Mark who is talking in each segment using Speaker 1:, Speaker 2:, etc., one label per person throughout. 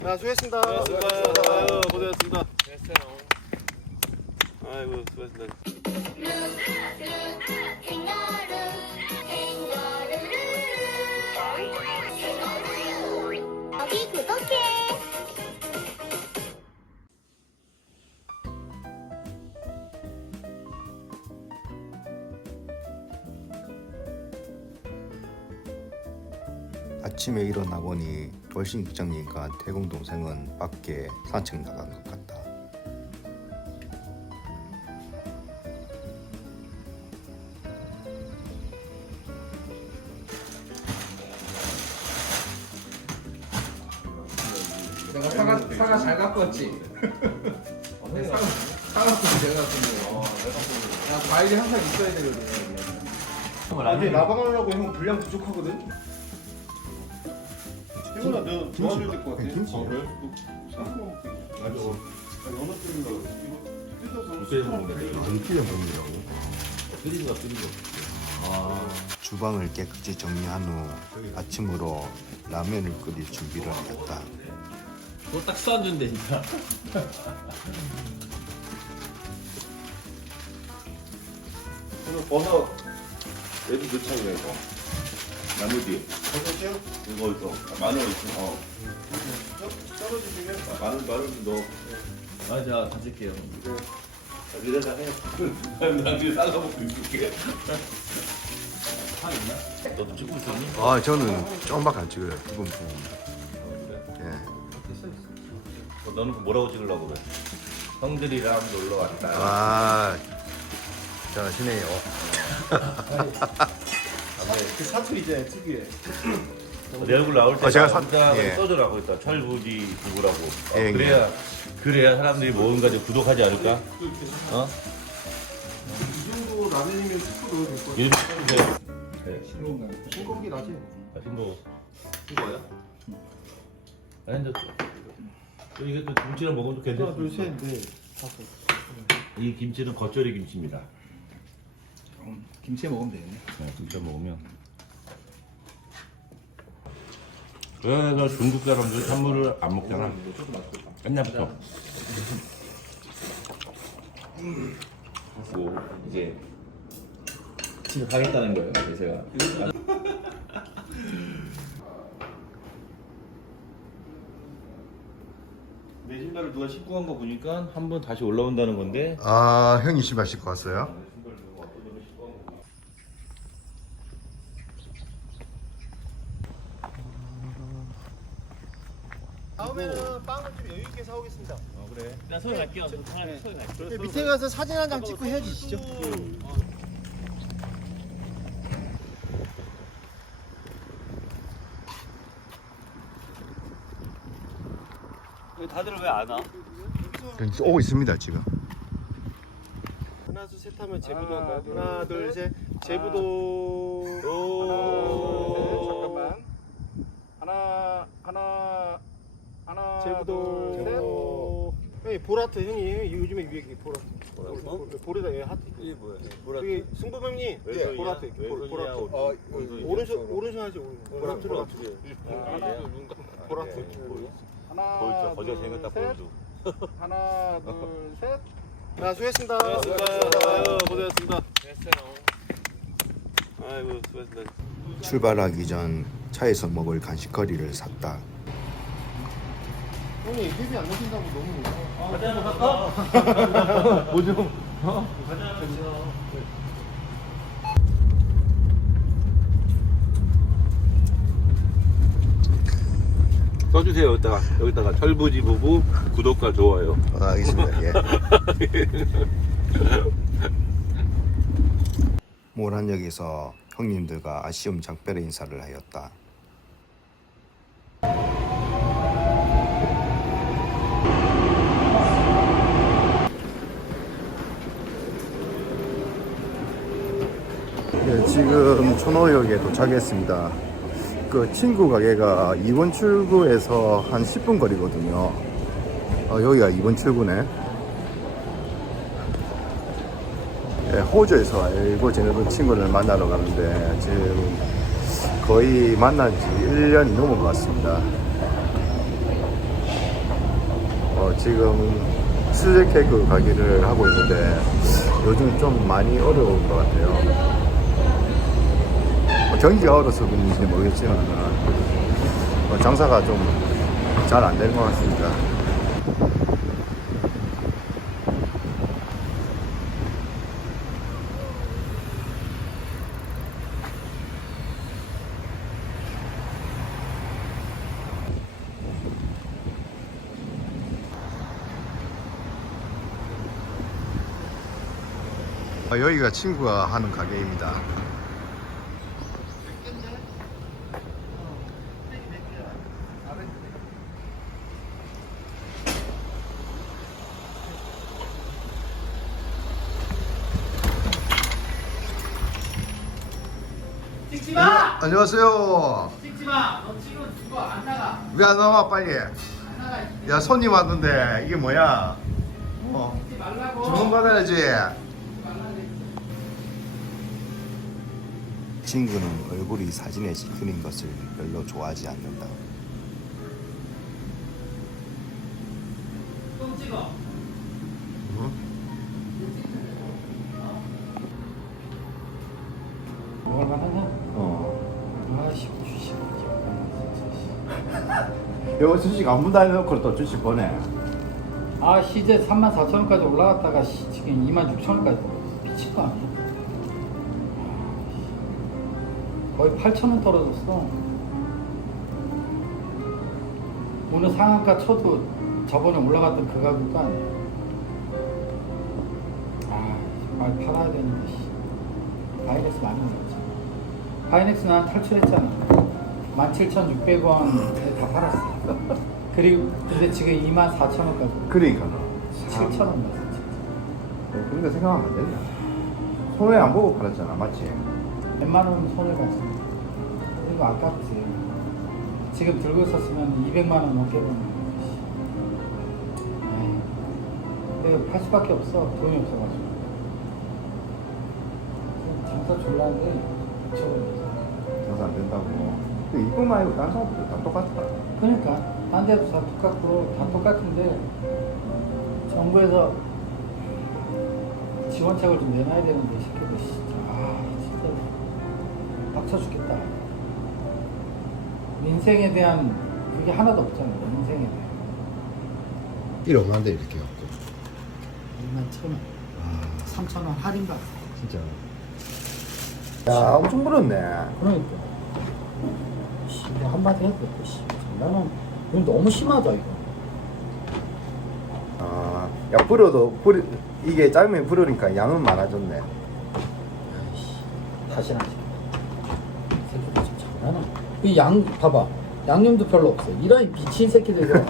Speaker 1: 수고했습니다.
Speaker 2: 수고하셨습니다. 아유, 고생하셨습니다.
Speaker 1: 됐어요.
Speaker 2: 아이고, 수고하셨습니다.
Speaker 3: 여기 구독해.
Speaker 4: 아침에 일어나 보니 돌싱 부장님과 태공 동생은 밖에 산책 나간 것 같다.
Speaker 1: 내가 사과 잘 갖고 왔지. 사과 좀 내가 갖고 온 야, 과일이 항상 있어야 되거든.
Speaker 5: 근데 나방하려고 형 분량 부족하거든? 태훈아 너 도와줘야 될 것 같아.
Speaker 4: 김치.
Speaker 5: 그래? 너 사과 먹을게. 맞아. 연어 끓인다고. 이거
Speaker 2: 어떻게 먹는 거야?
Speaker 4: 안 끓여 먹느라고.
Speaker 2: 끓이가 끓이고.
Speaker 4: 주방을 깨끗이 정리한 후 아침으로 라면을 끓일 준비를 하였다.
Speaker 2: 그거 딱 쏴준대, 진짜.
Speaker 5: 오늘 버섯 얘도 넣자고 이거. 나머지
Speaker 1: 버섯이요?
Speaker 5: 이거 있어. 마늘 있어. 썰어주시면 마늘 좀 넣어.
Speaker 2: 아, 제가 가질게요.
Speaker 5: 이래다 해. 나중에 싸가먹고 있을게.
Speaker 2: 파 있나? 너도 찍고 있었니?
Speaker 4: 아 저는 조금밖에 안 찍어요. 두분 예.
Speaker 2: 너는 뭐라고 찍으려고 그래? 형들이랑 놀러 왔다.
Speaker 4: 아 잘하시네요.
Speaker 5: 그 사투리잖아요 특유의.
Speaker 2: 내 얼굴 나올 때
Speaker 4: 제가
Speaker 2: 예. 써주라고 했다. 철부지 부부라고.
Speaker 4: 예,
Speaker 2: 그래야 사람들이 모은 가지고 구독하지 않을까? 어?
Speaker 1: 이 정도 라면이면 스프 넣어도 될 것 같아.
Speaker 2: 이름 써주세요. 네.
Speaker 1: 싱거운 게 나지.
Speaker 2: 신고. 신고야? 아니 근데 또 이게 또 김치랑 먹으면 또 괜찮아.
Speaker 1: 하나, 둘, 셋, 넷, 다섯.
Speaker 2: 이 김치는 겉절이 김치입니다.
Speaker 1: 김치에 먹으면 되겠네.
Speaker 2: 네, 김치 먹으면. 그래서 중국 사람들 찬물을 안 먹잖아. 옛날부터. 뭐 이제 집에 가겠다는 거예요. 이제 제가. 내 신발을 누가 신고 간 거 보니까 한 번 다시 올라온다는 건데.
Speaker 4: 아 형이 신발 신고 왔어요?
Speaker 1: 다음에는 빵을 좀 여유 있게 사오겠습니다.
Speaker 2: 그래.
Speaker 6: 나 소리 갈게요. 소리 갈게요.
Speaker 1: 밑에 가서 사진 한 장 찍고 헤어지시죠.
Speaker 6: 다들 왜 안 와?
Speaker 4: 오고 있습니다 지금.
Speaker 1: 하나, 둘, 셋 하면 제부도 한다. 하나, 둘, 셋. 제부도. 잠깐만. 하나. 제부도. 형이 보라트 형이 요즘에 유행이 보라트. 보라트 예 하트.
Speaker 2: 이게 뭐야?
Speaker 1: 여기 승범 형님
Speaker 2: 왼손이야?
Speaker 1: 보라트 이렇게
Speaker 2: 왼손이야?
Speaker 1: 보라트.
Speaker 2: 오른손이야?
Speaker 1: 오른손 하지 오른손.
Speaker 2: 보라트는 어떻게?
Speaker 1: 보라트.
Speaker 2: 보이죠? 거저 생겼다 보여줘.
Speaker 1: 하나, 둘, 셋. 수고했습니다.
Speaker 2: 아유, 고생하셨습니다.
Speaker 1: 됐어요.
Speaker 2: 아이고, 수고하셨습니다.
Speaker 4: 출발하기 전 차에서 먹을 간식거리를 샀다.
Speaker 1: 형님 회비 안 내신다고 너무.
Speaker 2: 써주세요. 여기다가 철부지 부부 구독과 좋아요.
Speaker 4: 알겠습니다. 예. 모란역에서 형님들과 아쉬움 작별의 인사를 하였다. 네, 지금 천호역에 도착했습니다. 그 친구 가게가 2번 출구에서 한 10분 거리거든요. 여기가 2번 출구네. 네, 호주에서 알고 지내던 친구를 만나러 가는데 지금 거의 만난 지 1년이 넘은 것 같습니다. 지금 수제 케이크 가게를 하고 있는데 요즘 좀 많이 어려운 것 같아요. 경기가 어려서 그런지 모르겠지만 장사가 좀 잘 안 되는 것 같습니다. 여기가 친구가 하는 가게입니다.
Speaker 6: 찍지 마!
Speaker 4: 안녕하세요.
Speaker 6: 찍지 마! 너 찍으면 죽어. 안 나가.
Speaker 4: 왜 안 나와 빨리?
Speaker 6: 안 나가.
Speaker 4: 야 손님 왔는데 이게 뭐야?
Speaker 6: 찍지 말라고.
Speaker 4: 주문 받아야지. 친구는 얼굴이 사진에 찍히는 것을 별로 좋아하지 않는다.
Speaker 6: 똥 찍어. 먹을만 하냐? 아씨, 주식.
Speaker 4: 이거 주식 아무도 안 해놓고 또 주식 보내.
Speaker 6: 아, 시제 34,000원까지 올라갔다가 지금 26,000원까지 미친 거 아니야? 거의 8,000원 떨어졌어. 오늘 상한가 쳐도 저번에 올라갔던 그 가격도 아니야. 아, 정말 팔아야 되는데. 바이넥스 많이 올랐지. 바이넥스 난 탈출했잖아. 17,600원에 다 팔았어. 그리고 근데 지금 24,000원까지.
Speaker 4: 그러니까
Speaker 6: 7,000원 났어.
Speaker 4: 그러니까 생각하면 안 된다. 손해 안 보고 팔았잖아, 맞지?
Speaker 6: 웬만하면 손해 봤어. 이거 아깝지. 지금 들고 있었으면 200만 원 넘게 버는 거지. 근데 팔 수밖에 없어. 돈이 없어가지고. 장사 졸라는데 저거.
Speaker 4: 장사 안 된다고. 이거 말고 다른 사람들 다 똑같아.
Speaker 6: 그러니까 딴 데도 다 똑같고 다 똑같은데 정부에서 지원책을 좀 내놔야 되는데 이 새끼들 진짜 진짜 빡쳐 죽겠다. 민생에 대한 그게 하나도 없잖아. 민생에 대한
Speaker 4: 1억만데 이렇게 갖고.
Speaker 6: 21,000원 3,000원 할인 받았어.
Speaker 4: 진짜. 야, 엄청 불었네.
Speaker 6: 그러니까 뭐 한마디 해도 나는 이건 너무 심하다 이거.
Speaker 4: 야, 불어도 이게 짧으면 불으니까 양은 많아졌네.
Speaker 6: 다시 하지. 새끼들 좀 장난하나? 이 양 봐봐. 양념도 별로 없어. 이런 미친 새끼들 이거.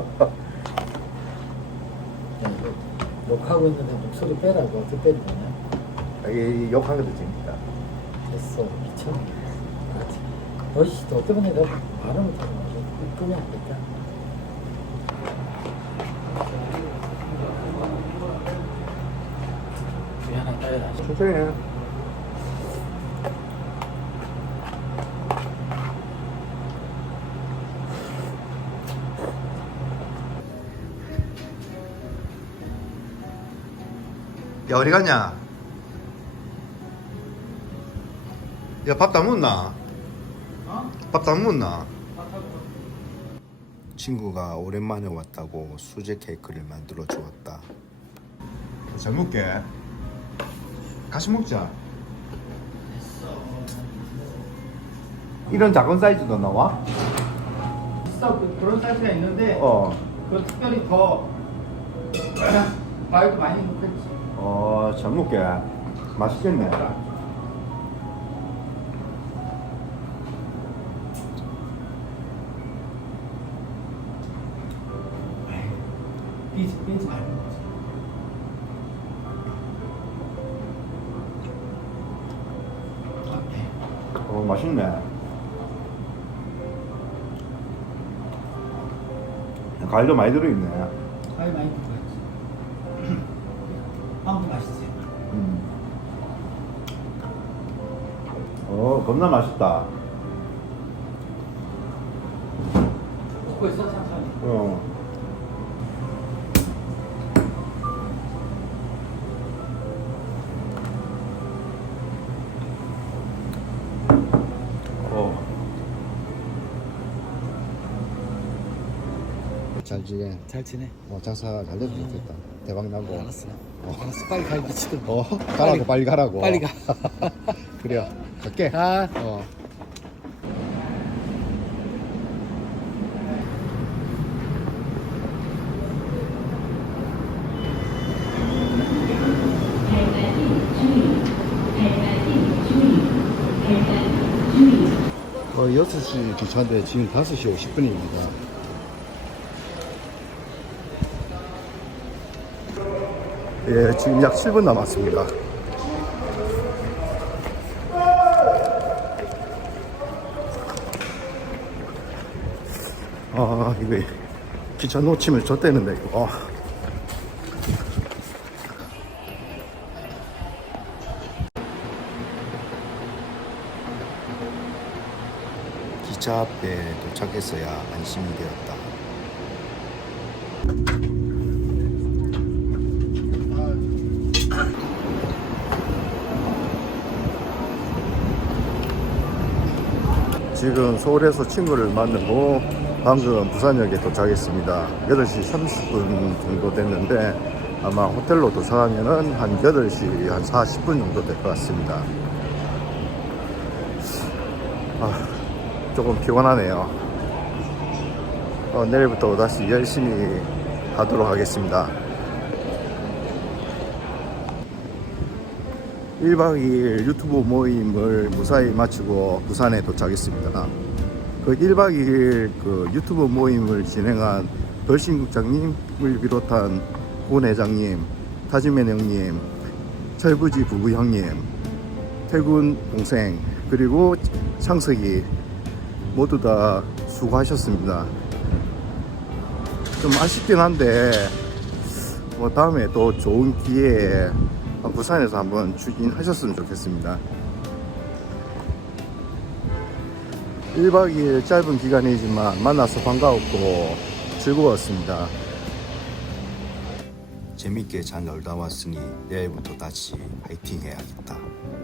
Speaker 6: 욕하고 있는데 목소리 빼라고. 어떻게 때리냐?
Speaker 4: 이게 욕한 것도 재밌다.
Speaker 6: 됐어. 미쳤네. 알았지? 너씨 너 때문에 내가 말을 못하고 끄면 안 됐다. 미안하다. 야.
Speaker 4: 천천히 해. 야, 어디 갔냐? 야, 밥 다 먹었나?
Speaker 6: 어?
Speaker 4: 밥 다 먹었나? 친구가 오랜만에 왔다고 수제 케이크를 만들어 주었다. 잘 먹게. 같이 먹자. 이런 작은 사이즈도 나와?
Speaker 6: 있어. 그런 사이즈가 있는데 그 특별히 더 그냥 과일도 많이 넣겠지.
Speaker 4: 잘 먹게. 맛있겠네.
Speaker 6: 삐지 말고 먹지. 어때?
Speaker 4: 맛있네. 과일도 많이 들어있네.
Speaker 6: 과일 많이 들어있지. 빵도 맛있지.
Speaker 4: 겁나 맛있다.
Speaker 6: 먹고 있어 천천히.
Speaker 4: 잘 지내.
Speaker 6: 잘 지내.
Speaker 4: 장사 잘 됐으면 좋겠다. 대박 나고.
Speaker 6: 알았어. 알았어. 빨리 가 미치도.
Speaker 4: 가라고 빨리 가라고.
Speaker 6: 빨리 가.
Speaker 4: 그래. 갈게.
Speaker 6: 가.
Speaker 4: 어, 6시 기차인데 지금 5시 50분입니다. 예, 지금 약 7분 남았습니다. 아, 이거 기차 놓치면 좆대는데 이거. 기차 앞에 도착했어야 안심이 되었다. 지금 서울에서 친구를 만나고 방금 부산역에 도착했습니다. 8시 30분 정도 됐는데 아마 호텔로 도착하면은 한 8시 한 40분 정도 될 것 같습니다. 조금 피곤하네요. 내일부터 다시 열심히 하도록 하겠습니다. 1박 2일 유튜브 모임을 무사히 마치고 부산에 도착했습니다. 그 1박 2일 그 유튜브 모임을 진행한 벌신국장님을 비롯한 고 회장님, 타지맨 형님, 철부지 부부 형님, 태군 동생, 그리고 창석이 모두 다 수고하셨습니다. 좀 아쉽긴 한데 뭐 다음에 또 좋은 기회에 부산에서 한번 추진하셨으면 좋겠습니다. 1박 2일 짧은 기간이지만 만나서 반가웠고 즐거웠습니다. 재밌게 잘 놀다 왔으니 내일부터 다시 화이팅 해야겠다.